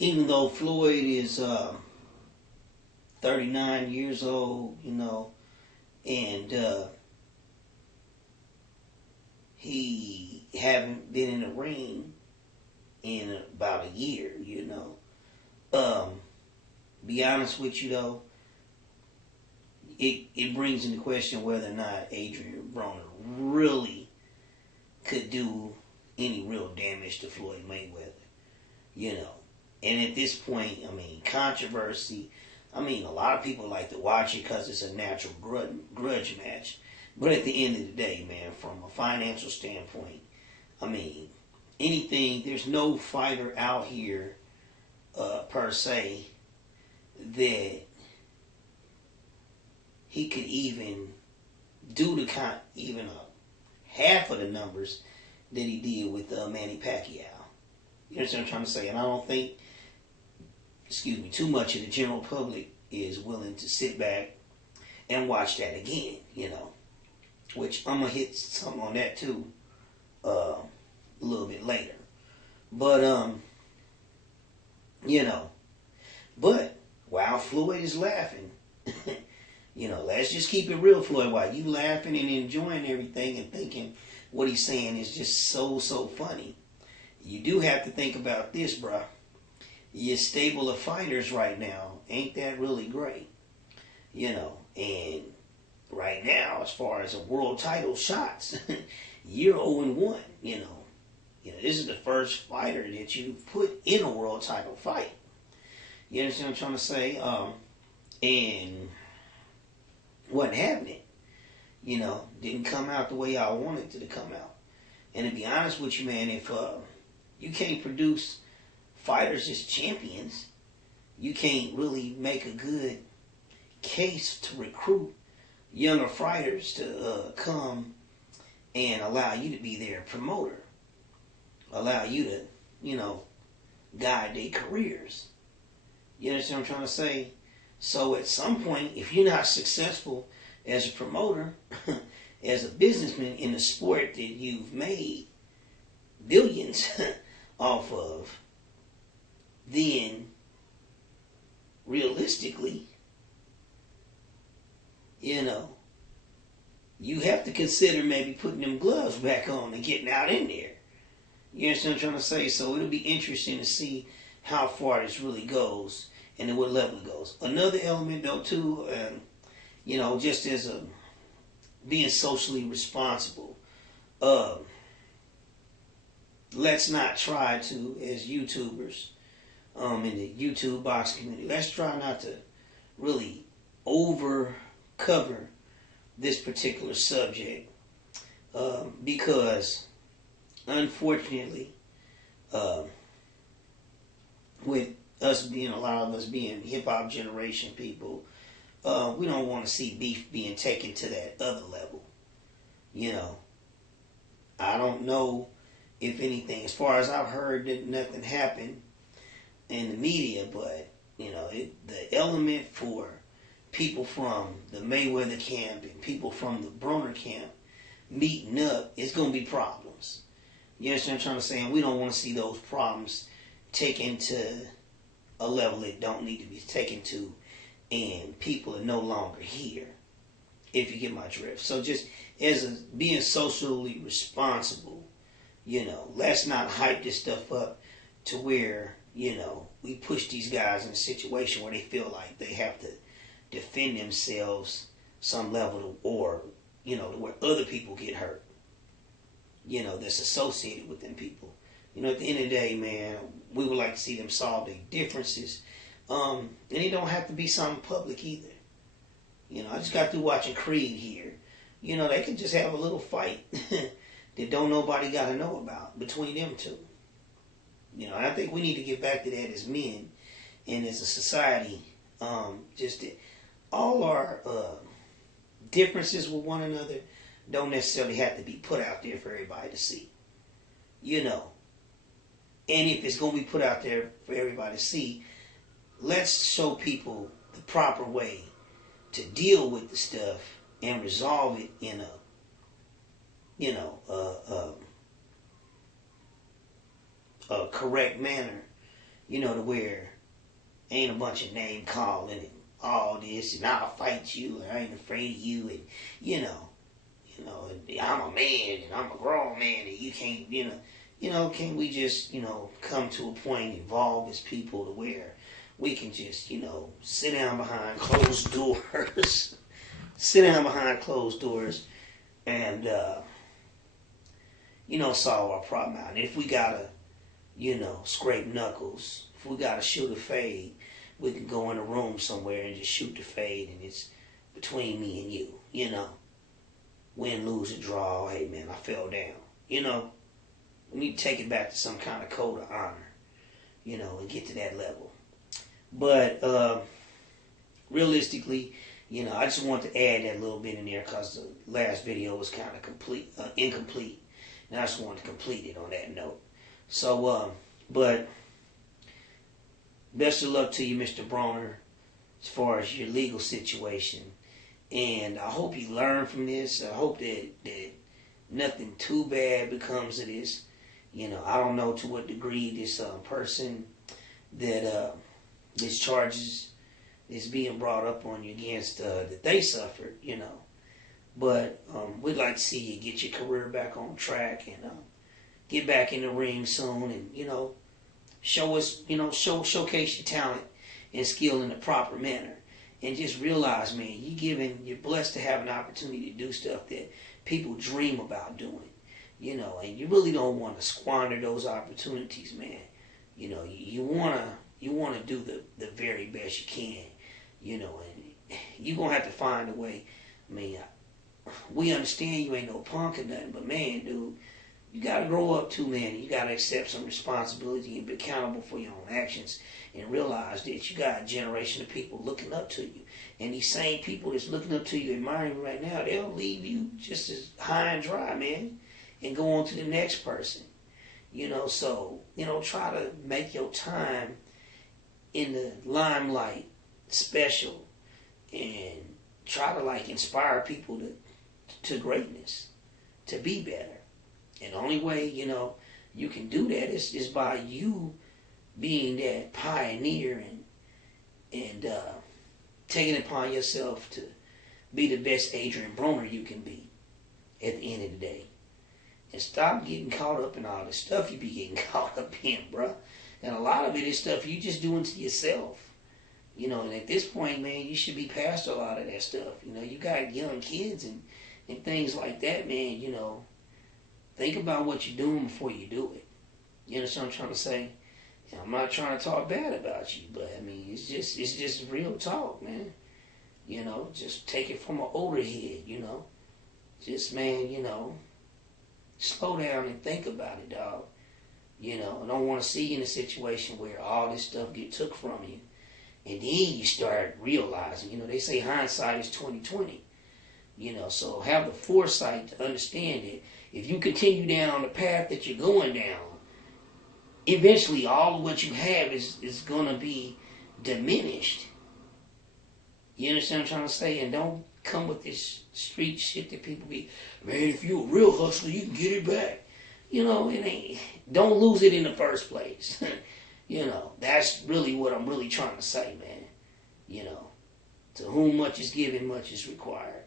even though Floyd is 39 years old, and he haven't been in the ring in about a year, Be honest with you though, it brings into question whether or not Adrien Broner really could do any real damage to Floyd Mayweather, And at this point, controversy. A lot of people like to watch it because it's a natural grudge match. But at the end of the day, man, from a financial standpoint, there's no fighter out here, per se, that he could even do even half of the numbers that he did with Manny Pacquiao. You understand what I'm trying to say? And I don't think, too much of the general public is willing to sit back and watch that again, Which I'm going to hit something on that too a little bit later. But, but while Floyd is laughing, let's just keep it real, Floyd. While you laughing and enjoying everything and thinking what he's saying is just so funny, you do have to think about this, bruh. Your stable of fighters right now ain't that really great, and right now, as far as a world title shots, you're 0-1, This is the first fighter that you put in a world title fight. You understand what I'm trying to say? And wasn't happening. Didn't come out the way I wanted it to come out. And to be honest with you, man, if you can't produce fighters as champions, you can't really make a good case to recruit younger fighters to come and allow you to be their promoter, allow you to, guide their careers. You understand what I'm trying to say? So at some point, if you're not successful as a promoter, as a businessman in the sport that you've made billions off of, then realistically, you have to consider maybe putting them gloves back on and getting out in there. You understand what I'm trying to say? So it'll be interesting to see how far this really goes and at what level it goes. Another element though too, just as being socially responsible, let's not try to, as YouTubers, in the YouTube box community, let's try not to really over cover this particular subject, because unfortunately, with us being, a lot of us being hip-hop generation people, we don't want to see beef being taken to that other level. I don't know if anything, as far as I've heard, that nothing happened in the media, but the element for people from the Mayweather camp and people from the Broner camp meeting up, it's going to be problems. You understand what I'm trying to say? And we don't want to see those problems taken to a level that don't need to be taken to, and people are no longer here, if you get my drift. So just as being socially responsible, let's not hype this stuff up to where, we push these guys in a situation where they feel like they have to defend themselves some level, or, where other people get hurt, that's associated with them people. At the end of the day, man, we would like to see them solve their differences. And it don't have to be something public either. I just got through watching Creed here. They could just have a little fight that don't nobody got to know about between them two. And I think we need to get back to that as men and as a society. Just that all our differences with one another don't necessarily have to be put out there for everybody to see. And if it's going to be put out there for everybody to see, let's show people the proper way to deal with the stuff and resolve it in a correct manner, to where ain't a bunch of name calling and all this, and I'll fight you, and I ain't afraid of you, and I'm a man, and I'm a grown man, and you can't, can we just, come to a point, evolve as people to where we can just, sit down behind closed doors, and, solve our problem out. And if we gotta, scrape knuckles, if we gotta shoot a fade, we can go in a room somewhere and just shoot the fade, and it's between me and you, win, lose, or draw. Hey man, I fell down. We need to take it back to some kind of code of honor, and get to that level. But realistically, I just want to add that little bit in there because the last video was kind of incomplete, and I just wanted to complete it on that note. So, but best of luck to you, Mr. Broner, as far as your legal situation. And I hope you learn from this. I hope that nothing too bad becomes of this. I don't know to what degree this person that this charges is being brought up on you against that they suffered, But we'd like to see you get your career back on track and get back in the ring soon, and show us, showcase your talent and skill in the proper manner. And just realize, man, you're blessed to have an opportunity to do stuff that people dream about doing, and you really don't want to squander those opportunities, man. You want to do the very best you can, and you're going to have to find a way. I mean, we understand you ain't no punk or nothing, but man, dude, you got to grow up too, man. You got to accept some responsibility and be accountable for your own actions, and realize that you got a generation of people looking up to you. And these same people that's looking up to you, admiring you right now, they'll leave you just as high and dry, man, and go on to the next person. So, try to make your time in the limelight special, and try to inspire people to greatness, to be better. And the only way, you can do that is by you being that pioneer and taking it upon yourself to be the best Adrien Broner you can be at the end of the day. And stop getting caught up in all the stuff you be getting caught up in, bruh. And a lot of it is stuff you just doing to yourself. And at this point, man, you should be past a lot of that stuff. You got young kids and things like that, man, think about what you're doing before you do it. You understand what I'm trying to say? And I'm not trying to talk bad about you, but I mean, it's just real talk, man. Just take it from an older head, Just, man, slow down and think about it, dog. I don't want to see you in a situation where all this stuff get took from you. And then you start realizing, they say hindsight is 20/20. So have the foresight to understand it. If you continue down the path that you're going down, eventually all of what you have is going to be diminished. You understand what I'm trying to say? And don't come with this street shit that people be, man, if you're a real hustler, you can get it back. It ain't, don't lose it in the first place. That's really what I'm really trying to say, man. To whom much is given, much is required.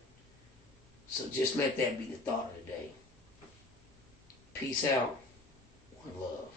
So just let that be the thought of the day. Peace out. One love.